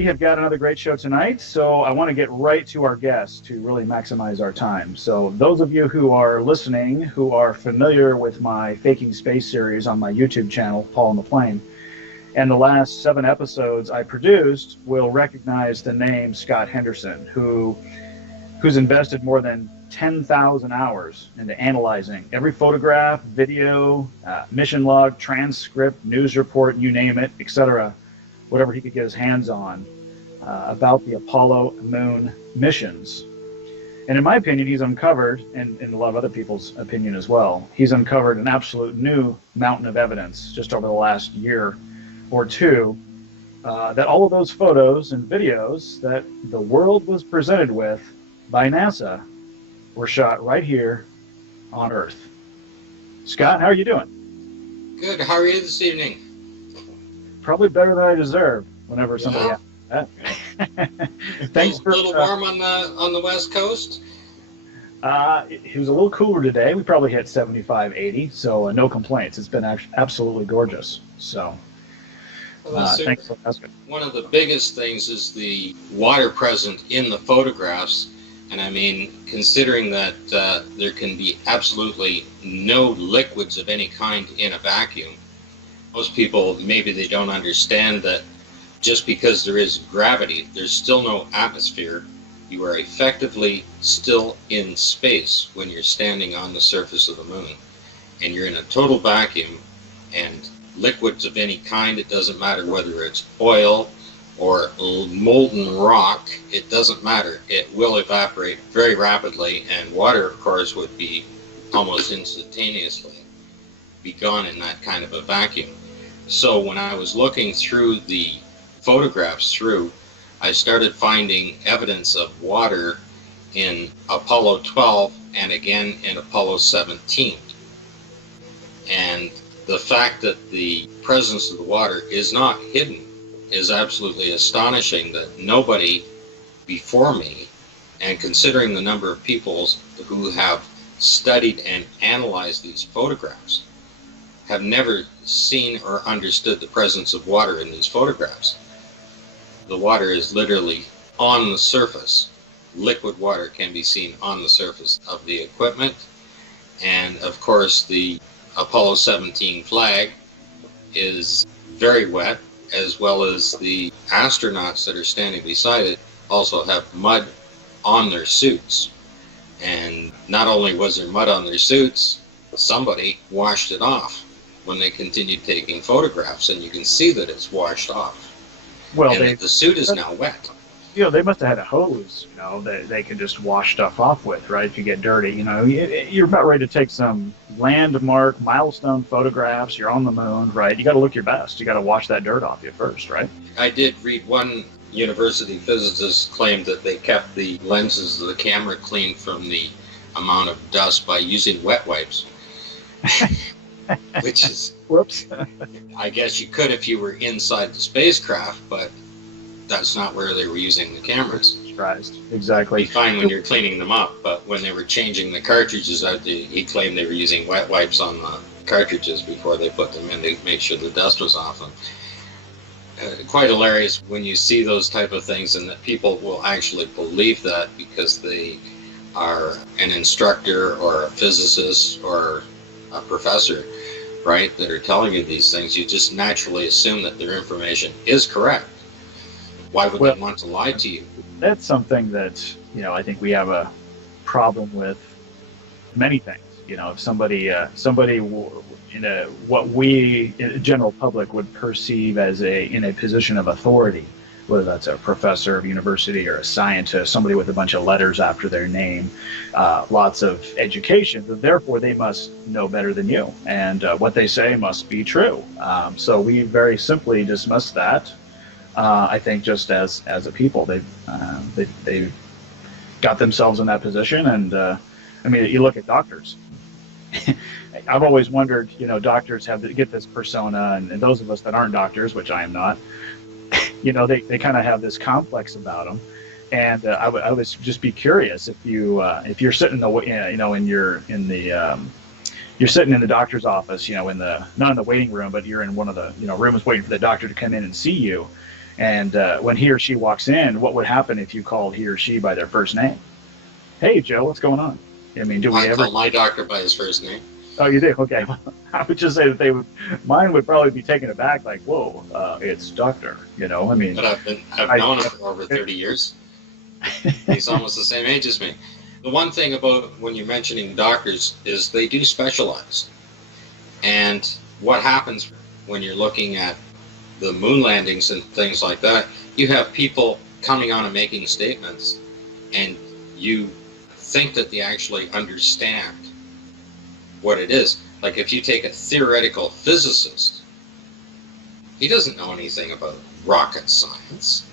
we have got another great show tonight, so I want to get right to our guests to really maximize our time. So those of you who are listening, who are familiar with my Faking Space series on my YouTube channel, Paul and the Plane, and the last 7 episodes I produced will recognize the name Scott Henderson, who's invested more than 10,000 hours into analyzing every photograph, video, mission log, transcript, news report, you name it, etc., whatever he could get his hands on about the Apollo moon missions. And in my opinion, he's uncovered, and in a lot of other people's opinion as well, he's uncovered an absolute new mountain of evidence just over the last year or two that all of those photos and videos that the world was presented with by NASA were shot right here on Earth. Scott, how are you doing? Good. How are you this evening? Probably better than I deserve whenever somebody asks that. Thanks for a little warm on the West Coast. It was a little cooler today. We probably hit 75, 80, so no complaints. It's been absolutely gorgeous. So thanks for asking. One of the biggest things is the water present in the photographs. And I mean, considering that there can be absolutely no liquids of any kind in a vacuum, most people, maybe they don't understand that just because there is gravity, there's still no atmosphere. You are effectively still in space when you're standing on the surface of the moon. And you're in a total vacuum, and liquids of any kind, it doesn't matter whether it's oil or molten rock, it doesn't matter. It will evaporate very rapidly, and water, of course, would be almost instantaneously be gone in that kind of a vacuum. So when I was looking through the photographs I started finding evidence of water in Apollo 12 and again in Apollo 17. And the fact that the presence of the water is not hidden is absolutely astonishing, that nobody before me, and considering the number of people who have studied and analyzed these photographs, have never seen or understood the presence of water in these photographs. The water is literally on the surface. Liquid water can be seen on the surface of the equipment. And of course, the Apollo 17 flag is very wet, as well as the astronauts that are standing beside it also have mud on their suits. And not only was there mud on their suits, somebody washed it off when they continued taking photographs, and you can see that it's washed off. Well, and the suit is now wet. You know, they must have had a hose, you know, that they could just wash stuff off with, right? If you get dirty, you know, you're about ready to take some landmark, milestone photographs. You're on the moon, right? You got to look your best. You got to wash that dirt off you first, right? I did read one university physicist claimed that they kept the lenses of the camera clean from the amount of dust by using wet wipes. Which is, whoops. I guess you could if you were inside the spacecraft, but that's not where they were using the cameras. Exactly. It'd be fine when you're cleaning them up, but when they were changing the cartridges out, he claimed they were using wet wipes on the cartridges before they put them in to make sure the dust was off them. Quite hilarious when you see those type of things, and that people will actually believe that because they are an instructor or a physicist or a professor, right, that are telling you these things. You just naturally assume that their information is correct. Why would they want to lie to you? That's something that, you know, I think we have a problem with many things. You know, if somebody in what we, in the general public, would perceive as in a position of authority, whether that's a professor of university or a scientist, somebody with a bunch of letters after their name, lots of education, therefore they must know better than you, and what they say must be true. So we very simply dismiss that. I think just as a people, they've got themselves in that position, and I mean, you look at doctors. I've always wondered, you know, doctors get this persona, and those of us that aren't doctors, which I am not, you know, they kind of have this complex about them. And I would just be curious if you're sitting you're sitting in the doctor's office, you know, not in the waiting room, but you're in one of the, you know, rooms waiting for the doctor to come in and see you. And when he or she walks in, what would happen if you called he or she by their first name? Hey, Joe, what's going on? I mean, do we I ever? call my doctor by his first name. Oh, you do? Okay. I would just say that they would. Mine would probably be taken aback, like, "Whoa, it's Doctor." You know, I mean, But I've known him for over 30 years. He's almost the same age as me. The one thing about when you're mentioning doctors is they do specialize. And what happens when you're looking at the moon landings and things like that, you have people coming on and making statements, and you think that they actually understand what it is. Like if you take a theoretical physicist, he doesn't know anything about rocket science.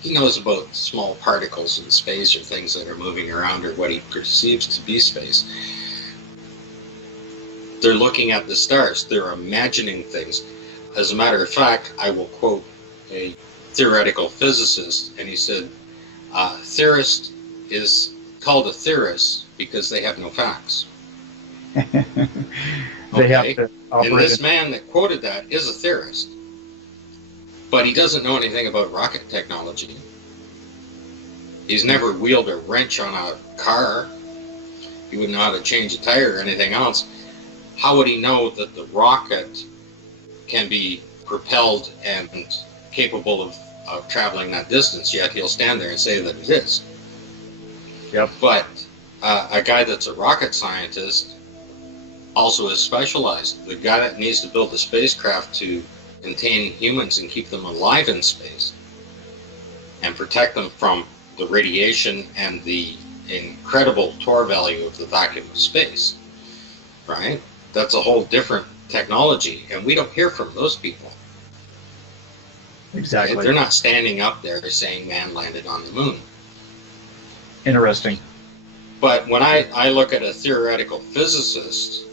He knows about small particles in space or things that are moving around or what he perceives to be space. They're looking at the stars. They're imagining things. As a matter of fact, I will quote a theoretical physicist, and he said, theorist is called a theorist because they have no facts. They have to operate. And this man that quoted that is a theorist, but he doesn't know anything about rocket technology. He's never wheeled a wrench on a car. He wouldn't know how to change a tire or anything else. How would he know that the rocket can be propelled and capable of traveling that distance? Yet he'll stand there and say that it is. Yep. But a guy that's a rocket scientist also is specialized. The guy that needs to build the spacecraft to contain humans and keep them alive in space and protect them from the radiation and the incredible Torr value of the vacuum of space, right? That's a whole different technology, and we don't hear from those people. Exactly. Right? They're not standing up there saying man landed on the moon. Interesting. But when I look at a theoretical physicist,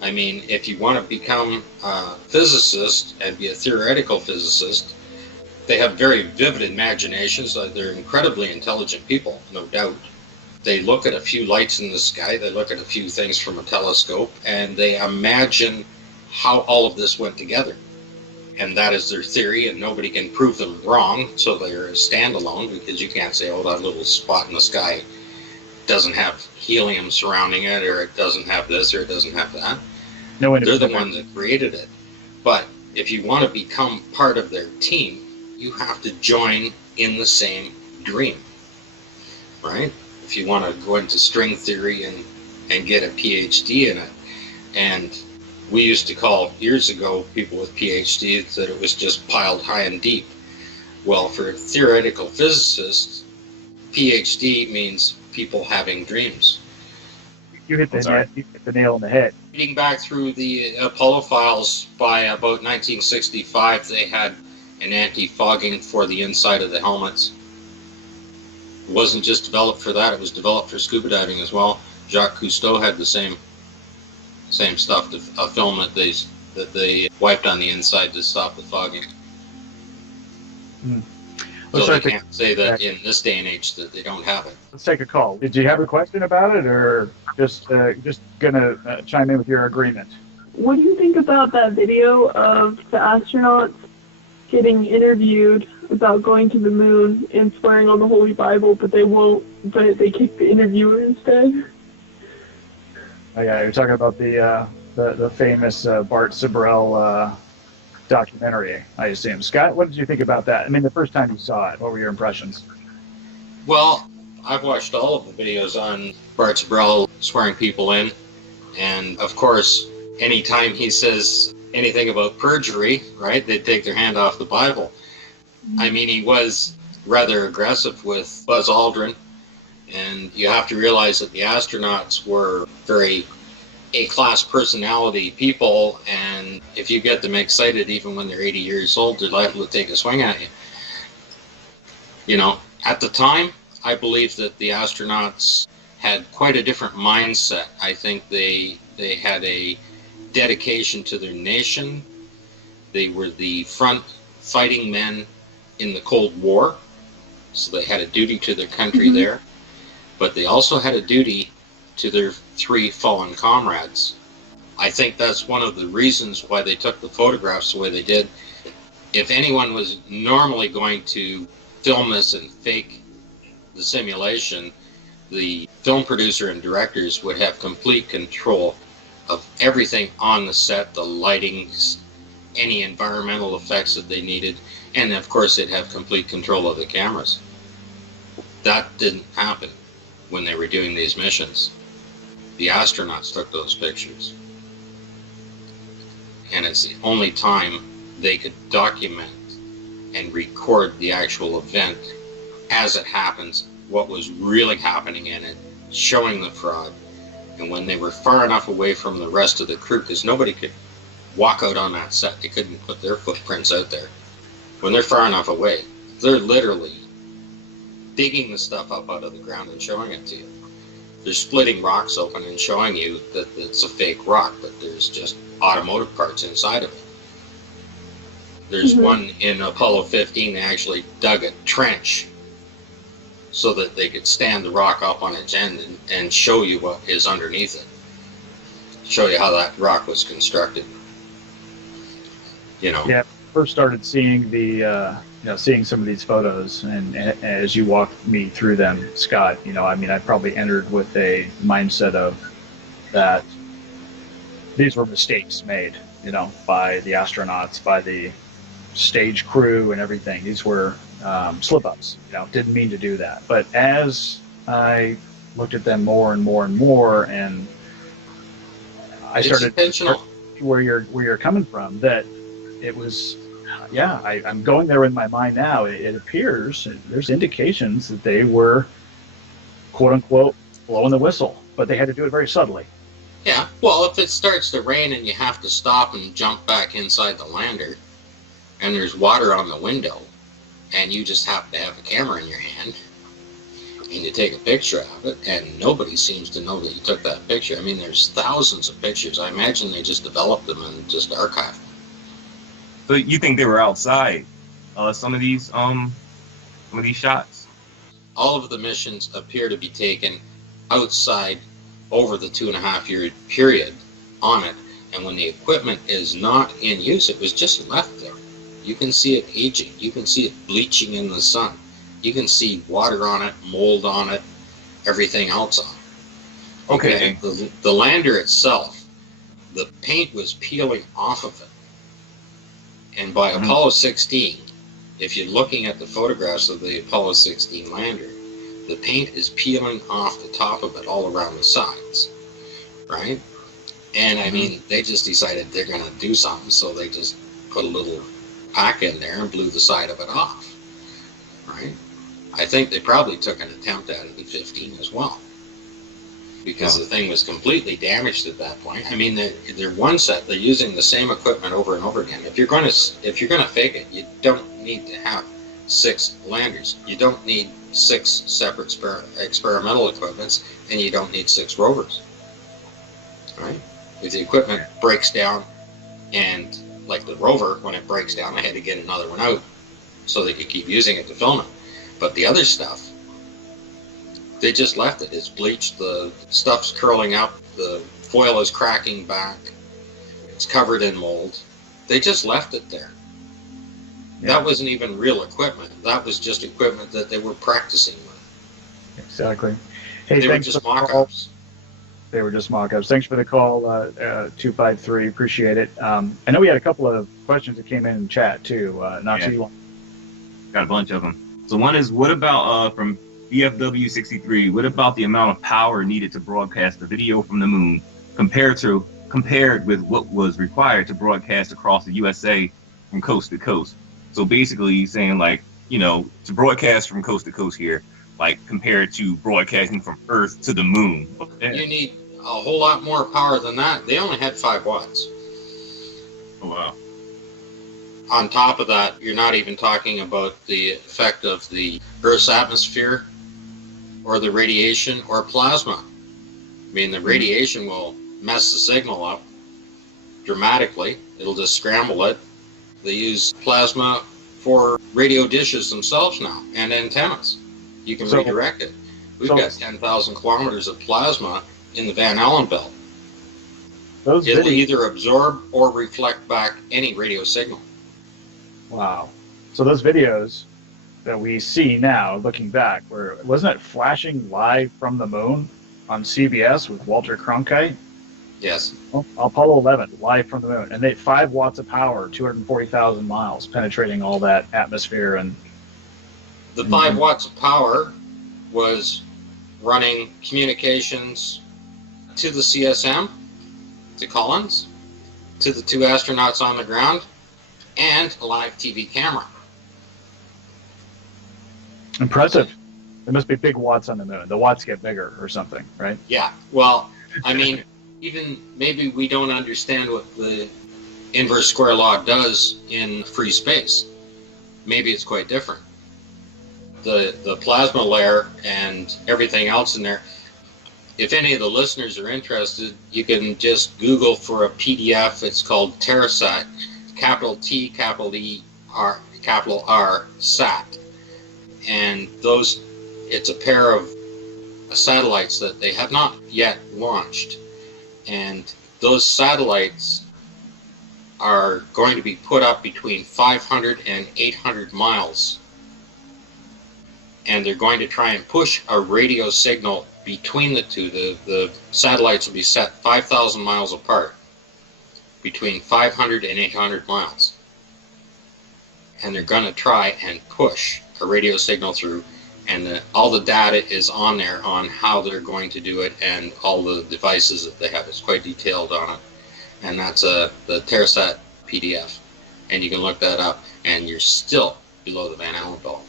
I mean, if you want to become a physicist and be a theoretical physicist, they have very vivid imaginations. They're incredibly intelligent people, no doubt. They look at a few lights in the sky, they look at a few things from a telescope, and they imagine how all of this went together. And that is their theory, and nobody can prove them wrong, so they're a standalone, because you can't say, oh, that little spot in the sky doesn't have helium surrounding it, or it doesn't have this, or it doesn't have that. No, they're the one that created it. But if you want to become part of their team, you have to join in the same dream, right? If you want to go into string theory and get a PhD in it, and we used to call years ago people with PhDs that it was just piled high and deep. Well, for theoretical physicists, PhD means people having dreams. You hit the nail on the head. Reading back through the Apollo files, by about 1965, they had an anti-fogging for the inside of the helmets. It wasn't just developed for that, it was developed for scuba diving as well. Jacques Cousteau had the same stuff, a film that they wiped on the inside to stop the fogging. So they can't say that in this day and age that they don't have it. Let's take a call. Did you have a question about it, or just gonna chime in with your agreement? What do you think about that video of the astronauts getting interviewed about going to the moon and swearing on the Holy Bible, but they won't, but they kick the interviewer instead? Oh yeah, you're talking about the famous Bart Sibrel documentary, I assume. Scott, what did you think about that? I mean, the first time you saw it, what were your impressions? Well, I've watched all of the videos on Bart Sibrel swearing people in, and of course, anytime he says anything about perjury, right, they'd take their hand off the Bible. I mean, he was rather aggressive with Buzz Aldrin, and you have to realize that the astronauts were very A-class personality people, and if you get them excited even when they're 80 years old, they're liable to take a swing at you. You know, at the time, I believe that the astronauts had quite a different mindset. I think they had a dedication to their nation. They were the front fighting men in the Cold War, so they had a duty to their country there, but they also had a duty to their 3 fallen comrades. I think that's one of the reasons why they took the photographs the way they did. if anyone was normally going to film this and fake the simulation, the film producer and directors would have complete control of everything on the set, the lighting, any environmental effects that they needed, and of course they'd have complete control of the cameras. That didn't happen when they were doing these missions. The astronauts took those pictures. And it's the only time they could document and record the actual event as it happens, what was really happening in it, showing the fraud. And when they were far enough away from the rest of the crew, because nobody could walk out on that set, they couldn't put their footprints out there. When they're far enough away, they're literally digging the stuff up out of the ground and showing it to you. They're splitting rocks open and showing you that it's a fake rock, but there's just automotive parts inside of it. There's one in Apollo 15, they actually dug a trench so that they could stand the rock up on its end and show you what is underneath it. Show you how that rock was constructed. You know. Yeah, first started seeing the seeing some of these photos, and as you walked me through them, Scott, I probably entered with a mindset of that these were mistakes made, by the astronauts, by the stage crew and everything. These were slip-ups, didn't mean to do that. But as I looked at them more and more and more, and I started where you're coming from, that it was, I'm going there in my mind now. It appears there's indications that they were, quote unquote, blowing the whistle, but they had to do it very subtly. Yeah, well, if it starts to rain and you have to stop and jump back inside the lander, and there's water on the window, and you just happen to have a camera in your hand, and you take a picture of it, and nobody seems to know that you took that picture. I mean, there's thousands of pictures. I imagine they just developed them and just archived them. So you think they were outside some of these shots? All of the missions appear to be taken outside over the 2.5-year period on it, and when the equipment is not in use, it was just left there. You can see it aging. You can see it bleaching in the sun. You can see water on it, mold on it, everything else on it. Okay. The lander itself, the paint was peeling off of it. And by Apollo 16, if you're looking at the photographs of the Apollo 16 lander, the paint is peeling off the top of it all around the sides, right? And I mean, they just decided they're going to do something, so they just put a little pack in there and blew the side of it off, right? I think they probably took an attempt at it in 15 as well, because the thing was completely damaged at that point. I mean, they're one set. They're using the same equipment over and over again. If you're going to fake it, you don't need to have 6 landers. You don't need 6 separate experimental equipments, and you don't need 6 rovers, right? If the equipment breaks down, and like the rover, when it breaks down, I had to get another one out so they could keep using it to film it. But the other stuff, they just left it. It's bleached, the stuff's curling up, the foil is cracking back, it's covered in mold. They just left it there. Yeah. That wasn't even real equipment. That was just equipment that they were practicing with. Exactly. Hey, they were just mock-ups. They were just mock-ups. Thanks for the call, 253. Appreciate it. I know we had a couple of questions that came in chat, too. Not too long. Got a bunch of them. So one is, what about, from BFW63, what about the amount of power needed to broadcast the video from the moon compared with what was required to broadcast across the USA from coast to coast? So basically saying, like, to broadcast from coast to coast here, like compared to broadcasting from Earth to the moon. You need a whole lot more power than that. They only had 5 watts. Oh, wow. On top of that, you're not even talking about the effect of the Earth's atmosphere or the radiation or plasma. I mean, the radiation will mess the signal up dramatically. It'll just scramble it. They use plasma for radio dishes themselves now and antennas. You can redirect it. We've got 10,000 kilometers of plasma in the Van Allen belt. It'll either absorb or reflect back any radio signal. Wow. So those videos that we see now, looking back, wasn't it flashing live from the moon on CBS with Walter Cronkite? Yes. Well, Apollo 11, live from the moon, and they 5 watts of power, 240,000 miles, penetrating all that atmosphere. And the 5 watts of power was running communications to the CSM, to Collins, to the 2 astronauts on the ground, and a live TV camera. Impressive. There must be big watts on the moon. The watts get bigger or something, right? Yeah. Well, I mean, even maybe we don't understand what the inverse square law does in free space. Maybe it's quite different. The plasma layer and everything else in there, if any of the listeners are interested, you can just Google for a PDF. It's called Terrasat, capital T, capital E, R, capital R, SAT. And it's a pair of satellites that they have not yet launched. And those satellites are going to be put up between 500 and 800 miles. And they're going to try and push a radio signal between the two. The satellites will be set 5,000 miles apart, between 500 and 800 miles. And they're going to try and push a radio signal through, and all the data is on there on how they're going to do it and all the devices that they have. It's quite detailed on it. And that's the Terrasat PDF. And you can look that up, and you're still below the Van Allen belt.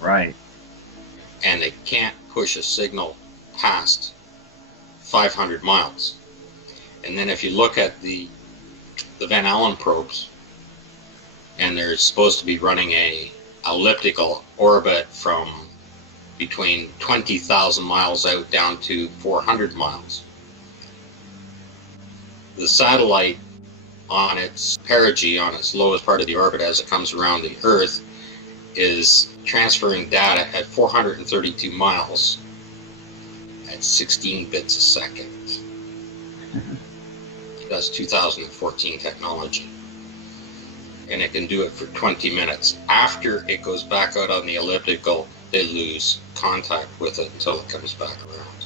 Right. And they can't push a signal past 500 miles. And then if you look at the Van Allen probes, and they're supposed to be running a elliptical orbit from between 20,000 miles out down to 400 miles. The satellite on its perigee, on its lowest part of the orbit as it comes around the Earth, is transferring data at 432 miles at 16 bits a second. That's 2014 technology. And it can do it for 20 minutes. After it goes back out on the elliptical, they lose contact with it until it comes back around.